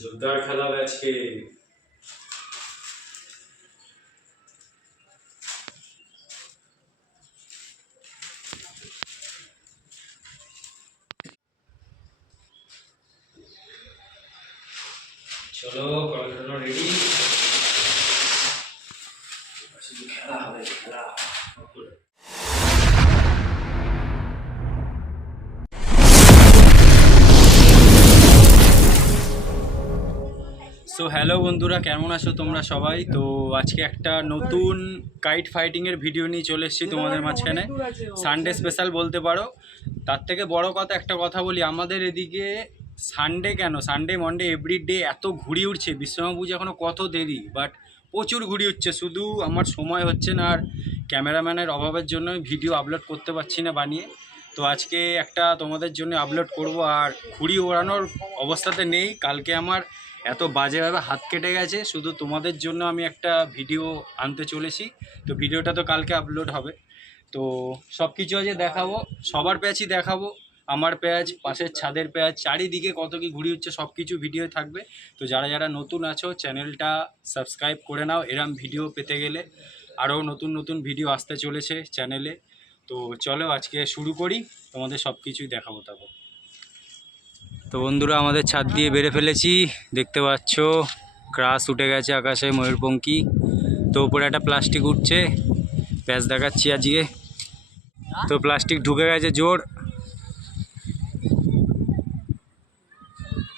জোরদার খেলা হবে আজকে। চলো করার রেডি, খেলা হবে খেলা। সো হ্যালো বন্ধুরা, কেমন আছো তোমরা সবাই? তো আজকে একটা নতুন কাইট ফাইটিংয়ের ভিডিও নিয়ে চলে এসেছি তোমাদের মাঝখানে। সানডে স্পেশাল বলতে পারো। তার থেকে বড় কথা, একটা কথা বলি, আমাদের এদিকে সানডে কেন, সানডে মনডে এভরিডে এত ঘুড়ি উঠছে। বিশ্বকর্মা পুজো এখনও কত দেরি, বাট প্রচুর ঘুড়ি উঠছে। শুধু আমার সময় হচ্ছে না, আর ক্যামেরাম্যানের অভাবের জন্য ভিডিও আপলোড করতে পারছি না বানিয়ে। তো আজকে একটা তোমাদের জন্য আপলোড করব। আর ঘুড়ি ওড়ানোর অবস্থাতে নেই, কালকে আমার এত বাজেভাবে হাত কেটে গেছে। শুধু তোমাদের জন্য আমি একটা ভিডিও আনতে চলেছি। তো ভিডিওটা তো কালকে আপলোড হবে। তো সব কিছু আজ দেখাবো, সবার প্যাচই দেখাবো। আমার প্যাচ, পাশের ছাদের প্যাচ, চারিদিকে কত কি ঘুড়ি হচ্ছে, সব কিছু ভিডিও থাকবে। তো যারা যারা নতুন আছো চ্যানেলটা সাবস্ক্রাইব করে নাও, এরম ভিডিও পেতে গেলে। আরও নতুন নতুন ভিডিও আসতে চলেছে চ্যানেলে। তো চলো আজকে শুরু করি, তোমাদের সব কিছুই দেখাবো। তারপর তো বন্ধুরা, আমাদের ছাদ দিয়ে বেড়ে ফেলেছি, দেখতে পাচ্ছ ক্রাশ উঠে গেছে আকাশে, ময়ূরপঙ্খী। তো উপরে একটা প্লাস্টিক উঠছে, প্যাচ দেখাচ্ছি আজকে। তো প্লাস্টিক ঢুকে গেছে জোর।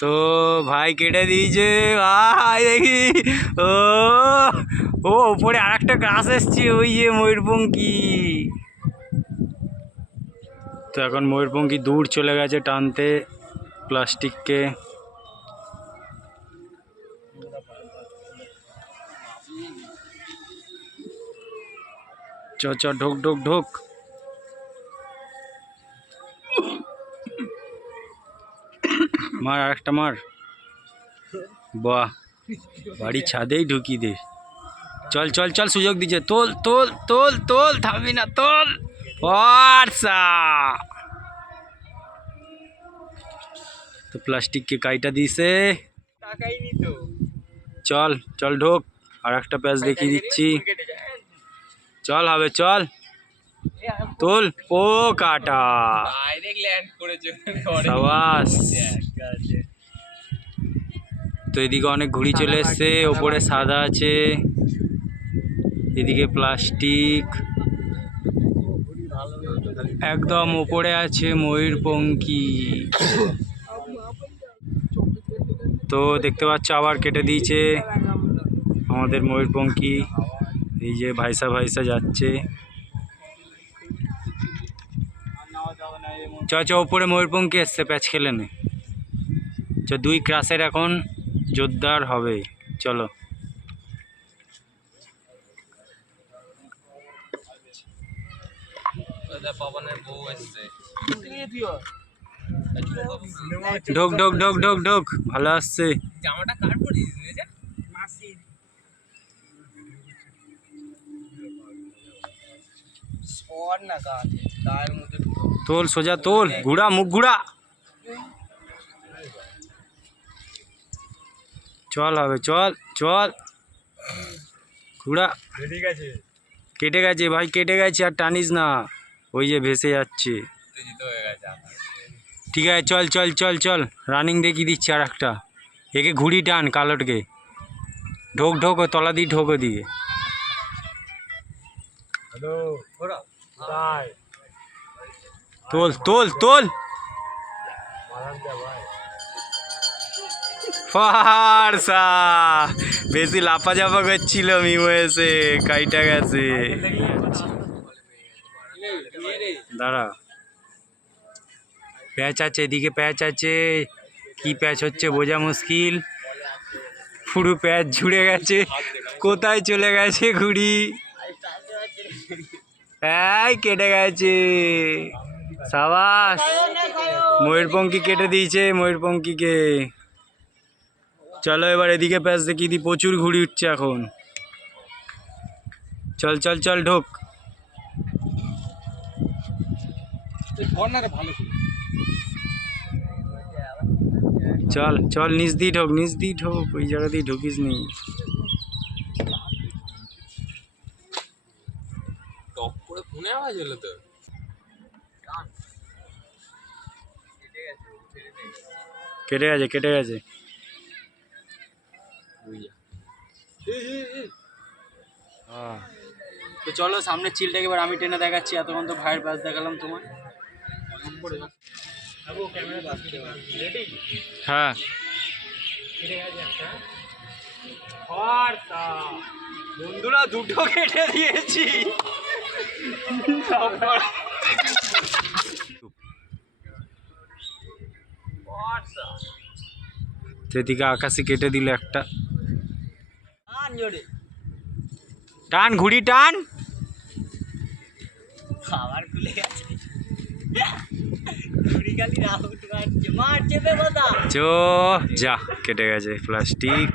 তো ভাই কেটে দিয়েছে ভাই, দেখি। ও ও উপরে আর একটা ক্রাশ এসছে, ওই যে ময়ূরপঙ্খী। তো এখন ময়ূরপঙ্খী দূর চলে গেছে টানতে প্লাস্টিককে। চ চ ঢোক ঢোক ঢোক। মার আর একটা মার। বাহ, বাড়ি ছাদেই ঢুকিয়ে দে। চল চল চল, সুযোগ দিচ্ছে। তোল তোল তোল তোল, থামবি না, তোল। ফর্সা। তো প্লাস্টিককে কাইটা দিছে। চল চল ঢোক, আর একটা প্যাচ দেখিয়ে দিচ্ছি। চল হবে, চল তোল। ও কাটা, সাবাস। তো এদিকে অনেক ঘুড়ি চলে এসছে, ওপরে সাদা আছে, এদিকে প্লাস্টিক। একদম ওপরে আছে ময়ূরপঙ্খী। তো দেখতে পাচ্ছ আবার কেটে দিয়েছে আমাদের ময়ূরপঙ্খী। এই যে ভাইসা ভাইসা যাচ্ছে। চ চ, ওপরে ময়ূরপঙ্খী এসছে, প্যাচ খেলে নে। চ, দুই ক্রাসের এখন জোরদার হবে, চলো। ঢোক ঢোক ঢোক ঢোক ঢোক, ভালো আসছে। তোল সোজা, তোল, ঘুরা, মুখ ঘুরা। চল হবে, চল চল, ঘুরা। কেটে গেছে ভাই, কেটে গেছে, আর টানিস না, ওই যে ভেসে যাচ্ছে। ঠিক আছে, চল চল চল চল, রানিং দেখিয়ে দিচ্ছি আর একটা। একে ঘুড়ি টান, কালোটকে ঢোক ঢোক, ও তলা দিয়ে ঢোক ওদিকে। তোল তোল তোল, ফারসা। বেশি লাফা জাফা করছিল, মিমো এসে কাইটা গেছে। দাঁড়া, প্যাচ আছে এদিকে, প্যাচ আছে। কি প্যাচ হচ্ছে বোঝা মুশকিল, পুরো প্যাচ ঝুড়ে গেছে। কোথায় চলে গেছে ঘুড়ি? এই কেটে গেছে, সাবাস। ময়ূরপঙ্খী কেটে দিয়েছে ময়ূরপঙ্খীকে। চলো এবার এদিকে প্যাচ দেখিয়ে দিই, প্রচুর ঘুড়ি উঠছে এখন। চল চল চল ঢোক। চ চল চল, নিচ দিয়ে ঢোক, নিচ দিয়ে ঢোক, ওই জায়গা দিয়ে ঢুকিস নি। টপ করে ফোনে আওয়াজ হলো তো। কেটে গেছে, কেটে গেছে। তো চলো সামনের চিলটাকে এবার আমি টেনে দেখাচ্ছি। এতক্ষণ তো ভাইয়ের ব্যাস দেখালাম তোমার। হ্যাঁ বন্ধুরা, দুটো কেটে দিয়েছি। সেদিকে আকাশে কেটে দিল একটা। টান ঘুড়ি টান। খাবার খুলে গেছে, ঘুড়ি খালি রাউন্ড মারছে, মারছে বে বাদা। চো যা, কেটে গেছে। প্লাস্টিক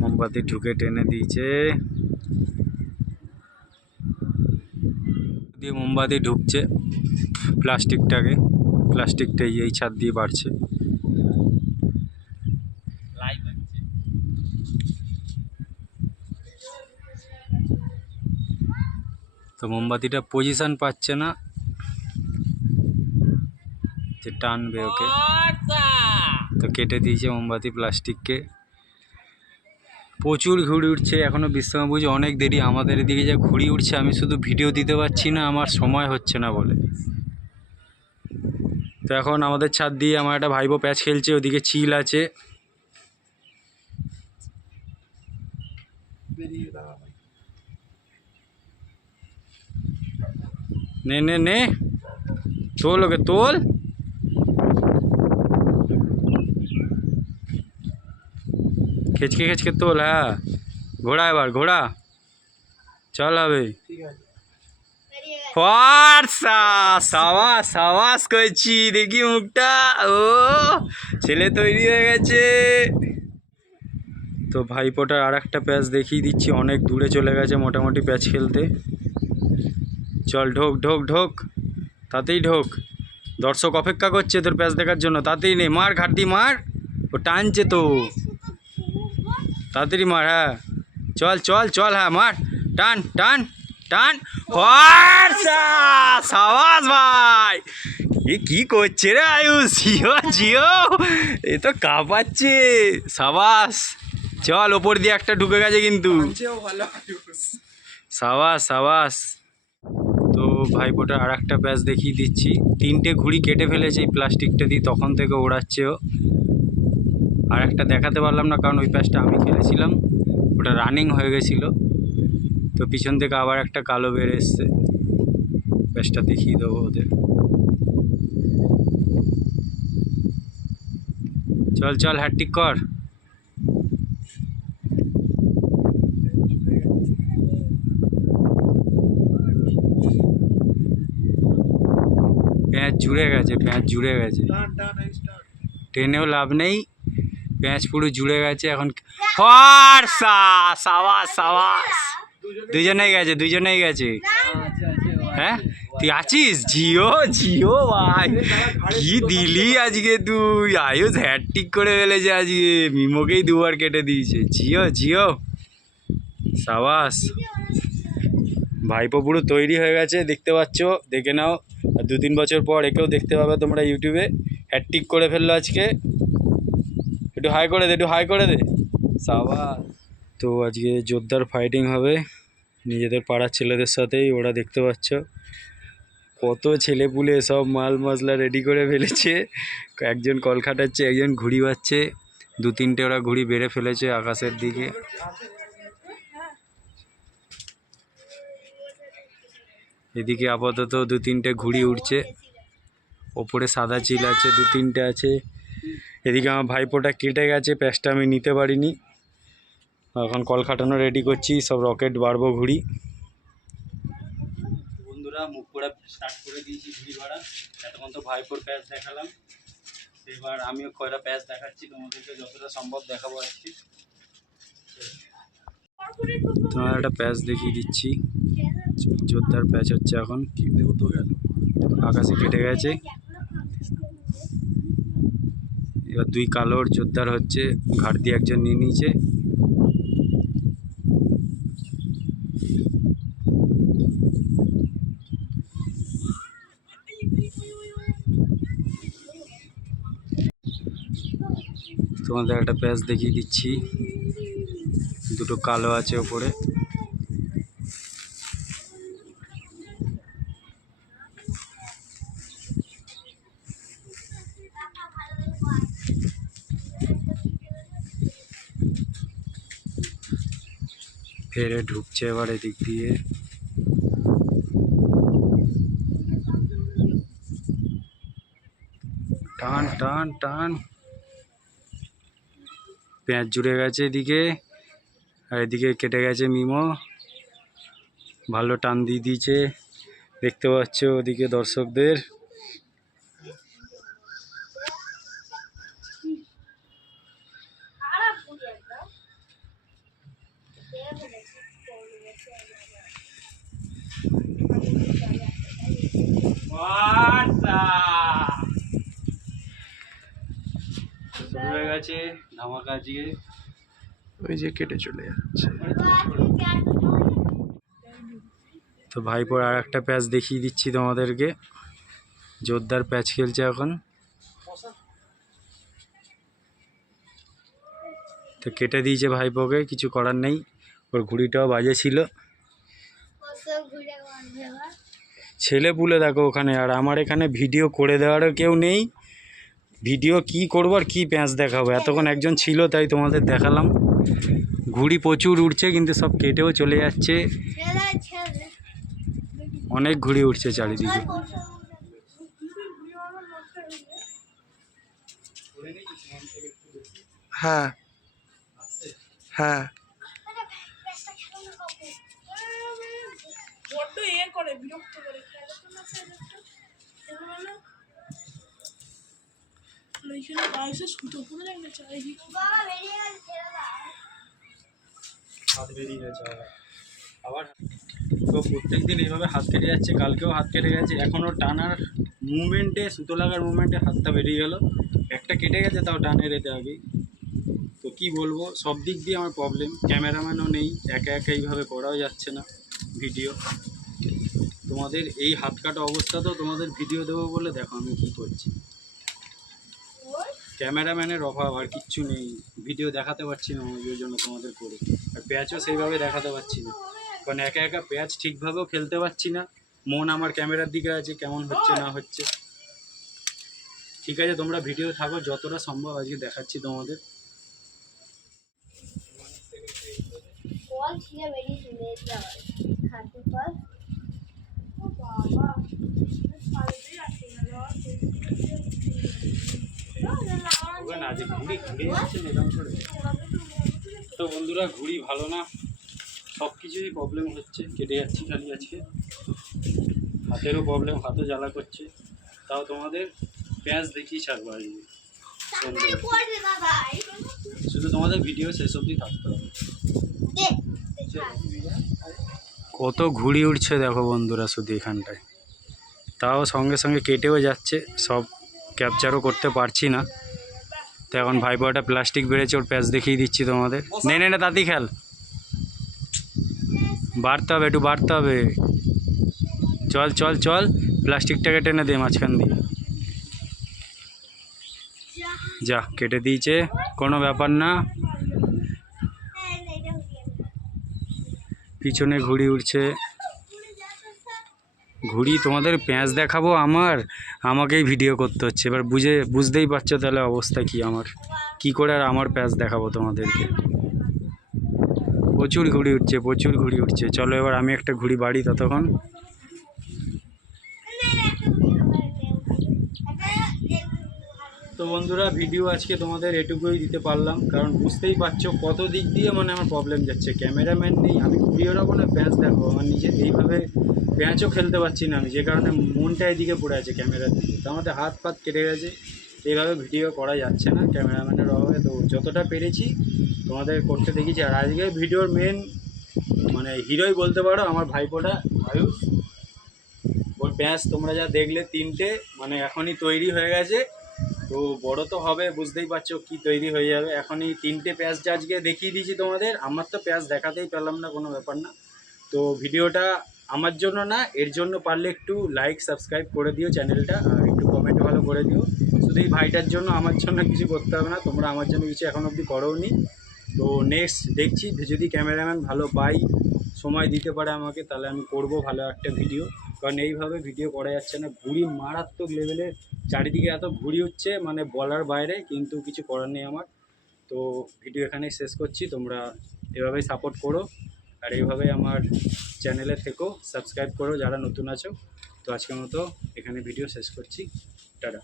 মোমবাতি ঢুকে টেনে দিয়েছে, দিয়ে মোমবাতি ঢুকছে প্লাস্টিকটাকে, প্লাস্টিকটা এই ছাদ দিয়ে বাড়ছে। লাইভ হচ্ছে। তো মোমবাতিটা পজিশন পাচ্ছে না যে টানবে ওকে, তো কেটে দিয়েছে মোমবাতি প্লাস্টিককে। প্রচুর ঘুড়ি উঠছে, এখনও বিশ্রাম বুঝে অনেক দেরি। আমাদের এদিকে যা ঘুড়ি উঠছে, আমি শুধু ভিডিও দিতে পারছি না, আমার সময় হচ্ছে না বলে। তো এখন আমাদের ছাদ দিয়ে আমার একটা ভাইপো প্যাচ খেলছে, ওদিকে চিল আছে। নে নে নে, তোল ওকে তোল। খেচকে খেচকে তোল। হ্যাঁ ঘোড়া, এবার ঘোড়া চল হবে। ফর্সা, সাবাস সাবাস করেছি, দেখি মুখটা। ও ছেলে তৈরি হয়ে গেছে। তো ভাইপোটার আর একটা প্যাচ দেখিয়ে দিচ্ছি, অনেক দূরে চলে গেছে মোটামুটি প্যাচ খেলতে। চল ঢোক ঢোক ঢোক, তাতেই ঢোক। দর্শক অপেক্ষা করছে তোর প্যাচ দেখার জন্য, তাতেই নে, মার ঘাটতি মার, ও টানছে তো, তাড়াতাড়ি মার। হ্যাঁ চল চল চল, হ্যাঁ মার, টান টান টান। সাবাস ভাই, এ কি করছে রে আয়ুষ? জিও জিও, এ তো কাঁপাচ্ছে। সাবাস, চল ওপর দিয়ে একটা ঢুকে গেছে কিন্তু। সাবাস সাবাস। তো ভাইপোটার আর একটা প্যাচ দেখিয়ে দিচ্ছি, তিনটে ঘুড়ি কেটে ফেলেছে এই প্লাস্টিকটা দিয়ে, তখন থেকে ওড়াচ্ছে ও। আর একটা দেখাতে পারলাম না কারণ ওই প্যাচটা আমি খেলেছিলাম, ওটা রানিং হয়ে গেছিলো। তো পিছন থেকে আবার একটা কালো বের এসছে, প্যাচটা দেখিয়ে দেবো ওদের। চল চল হ্যাট্রিক কর। প্যাঁচ জুড়ে গেছে, প্যাঁচ জুড়ে গেছে, টেনেও লাভ নেই, প্যাঁচ পুরো জুড়ে গেছে এখন। ফর্সা, সাবাস সাবাস, দুজনেই গেছে, দুজনেই গেছে। হ্যাঁ তুই আছিস? জিও জিও ভাই, কি দিলি আজকে তুই? আয়ুষ হ্যাট্রিক করে ফেলেছে আজকে, মিমোকেই দুবার কেটে দিয়েছে। জিও জিও, সাবাস। ভাইপো পুরো তৈরি হয়ে গেছে, দেখতে পাচ্ছ, দেখে নাও। আর 2-3 বছর পর একেও দেখতে পাবে তোমরা ইউটিউবে। হ্যাট্রিক করে ফেললো আজকে। একটু হাই করে দে, একটু হাই করে দে। সাবাস। তো আজকে জোরদার ফাইটিং হবে নিজেদের পাড়ার ছেলেদের সাথেই, ওরা দেখতে পাচ্ছ কত ছেলেপুলে সব মাল মশলা রেডি করে ফেলেছে। একজন কল খাটাচ্ছে, একজন ঘুড়ি বাজছে, 2-3টে ওরা ঘুড়ি বেড়ে ফেলেছে আকাশের দিকে। এদিকে আপাতত 2-3টে ঘুড়ি উঠছে, ওপরে সাদা চিল আছে, 2-3টে আছে। এদিকে আমার ভাইপোটা কেটে গেছে, প্যাচটা আমি নিতে পারিনি, এখন কল খাটানো রেডি করছি, সব রকেট বাড়বো ঘুড়ি। বন্ধুরা মুখ পোড়া স্টার্ট করে দিয়েছি ঘুড়ি বাড়া। এতক্ষণ তো ভাইপোর প্যাচ দেখালাম, এবার আমিও কয়টা প্যাচ দেখাচ্ছি তোমাদেরকে, যতটা সম্ভব দেখাবো আজকে। তোমার একটা প্যাচ দেখিয়ে দিচ্ছি, জোরদার প্যাচ হচ্ছে এখন। আকাশে কেটে গেছে, এবার দুই কালোর জোরদার হচ্ছে, ঘাট দিয়ে একজন নিয়ে নিয়েছে। তোমাদের একটা প্যাচ দেখিয়ে দিচ্ছি, দুটো কালো আছে ওপরে। ফেরে ঢুকছে এবার এদিক দিয়ে। টান টান টান, পেঁয়াজ জুড়ে গেছে এদিকে, আর এদিকে কেটে গেছে মিমো। ভালো টান দিয়ে দিয়েছে, দেখতে পাচ্ছ ওদিকে দর্শকদের। শুরু হয়ে গেছে ধামাকা আজকে। ওই যে কেটে চলে যাচ্ছে। তো ভাইপোর আর একটা প্যাচ দেখিয়ে দিচ্ছি তোমাদেরকে, জোরদার প্যাচ খেলছে এখন। তো কেটে দিয়েছে ভাইপোকে, কিছু করার নেই, ওর ঘুড়িটাও বাজে ছিল। ছেলে পুলে দেখো ওখানে, আর আমার এখানে ভিডিও করে দেওয়ারও কেউ নেই। ভিডিও কি করবো আর কি প্যাঁচ দেখাবো, এতক্ষণ একজন ছিল তাই তোমাদের দেখালাম। ঘুড়ি প্রচুর উঠছে কিন্তু সব কেটেও চলে যাচ্ছে, অনেক ঘুড়ি উঠছে চারিদিকে। হ্যাঁ হ্যাঁ, হাত বেরিয়ে গেছে আবার। তো প্রত্যেকদিন এইভাবে হাত কেটে যাচ্ছে, কালকেও হাত কেটে গেছে, এখনও টানার মুভমেন্টে, সুতো লাগার মুভমেন্টে হাতটা বেরিয়ে গেল। একটা কেটে গেছে তাও টানের এতে আগে। তো কি বলবো, সব দিক দিয়ে আমার প্রবলেম, ক্যামেরাম্যানও নেই, একা একা এইভাবে করাও যাচ্ছে না ভিডিও। তোমাদের এই হাত কাটা অবস্থাতেও তোমাদের ভিডিও দেবো বলে দেখো আমি কি করছি। ক্যামেরাম্যানের অভাব, আর কিচ্ছু নেই, ভিডিও দেখাতে পারছি না ওই জন্য তোমাদের করে। আর প্যাচও সেইভাবে দেখাতে পারছি না, কারণ একা একা প্যাচ ঠিকভাবেও খেলতে পারছি না। মন আমার ক্যামেরার দিকে আছে, কেমন হচ্ছে না হচ্ছে। ঠিক আছে, তোমরা ভিডিও থাকো, যতটা সম্ভব আজকে দেখাচ্ছি তোমাদের। তো বন্ধুরা, ঘুড়ি ভালো না, সব কিছুই প্রবলেম হচ্ছে, কেটে যাচ্ছি খালি আজকে। হাতেরও প্রবলেম, হাতও জ্বালা করছে, তাও তোমাদের প্যাঁচ দেখিয়ে ছাড়বো আজকে। শুধু তোমাদের ভিডিও শেষ অবধি থাকতে হবে। কত ঘুড়ি উঠছে দেখো বন্ধুরা শুধু এখানটায়, তাও সঙ্গে সঙ্গে কেটেও যাচ্ছে, সব ক্যাপচারও করতে পারছি না। তো এখন ভাইপো একটা প্লাস্টিক বেড়েছে, ওর প্যাচ দেখিয়ে দিচ্ছি তোমাদের। নেই নেই না, তাতেই খেল, বাড়তে হবে, একটু বাড়তে হবে। চল চল চল, প্লাস্টিকটাকে টেনে দে মাঝখান দিয়ে। যা, কেটে দিয়েছে, কোনো ব্যাপার না। পিছনে ঘুড়ি উঠছে, ঘুড়ি তোমাদের প্যাঁচ দেখাবো, আমাকেই ভিডিও করতে হচ্ছে। এবার বুঝতেই পারছো তাহলে অবস্থা কি আমার, কি করে আর আমার প্যাঁচ দেখাবো তোমাদেরকে। প্রচুর ঘুড়ি উঠছে, প্রচুর ঘুড়ি উঠছে। চলো এবার আমি একটা ঘুড়ি বাড়ি ততক্ষণ। তো বন্ধুরা, ভিডিও আজকে তোমাদের এটুকুই দিতে পারলাম, কারণ বুঝতেই পারছো কত দিক দিয়ে মানে আমার প্রবলেম যাচ্ছে। ক্যামেরাম্যান নেই, আমি ঘুড়ি ওড়াবো না প্যাঁচ দেখো, আমার নিজের এইভাবে প্যাঁচও খেলতে পারছি না আমি, যে কারণে মনটা এদিকে পড়ে আছে ক্যামেরার দিকে। তো আমাদের হাত পাত কেটে গেছে, এইভাবে ভিডিও করা যাচ্ছে না ক্যামেরাম্যানের অভাবে। তো যতটা পেরেছি তোমাদের করতে দেখেছি। আর আজকে ভিডিওর মেন মানে হিরোই বলতে পারো আমার ভাইপোটা আয়ুষ। ওর প্যাঁচ তোমরা যা দেখলে তিনটে, মানে এখনই তৈরি হয়ে গেছে, তো বড় তো হবে, বুঝতেই পারছো কি তৈরি হয়ে যাবে। এখনই 3টে পেঁয়াজ আজকে দেখিয়ে দিয়েছি তোমাদের। আমার তো পেঁয়াজ দেখাতেই পেলাম না, কোনো ব্যাপার না। তো ভিডিওটা আমার জন্য না, এর জন্য পারলে একটু লাইক সাবস্ক্রাইব করে দিও চ্যানেলটা, আর একটু কমেন্ট ভালো করে দিও। শুধু এই ভাইটার জন্য, আমার জন্য কিছু করতে হবে না, তোমরা আমার জন্য কিছু এখন অবধি করোনি। তো নেক্সট দেখছি, যদি ক্যামেরাম্যান ভালো পাই, সময় দিতে পারে আমাকে, তাহলে আমি করব ভালো একটা ভিডিও। কারণ এইভাবে ভিডিও করা যাচ্ছে না, ঘুড়ি মারাত্মক লেভেলে চারিদিকে এত ঘুড়ি হচ্ছে, মানে বলার বাইরে, কিন্তু কিছু করার নেই আমার। তো ভিডিও এখানেই শেষ করছি, তোমরা এভাবেই সাপোর্ট করো, আর এইভাবেই আমার চ্যানেলে থেকো, সাবস্ক্রাইব করো যারা নতুন আছো। তো আজকের মতো এখানে ভিডিও শেষ করছি, টাটা।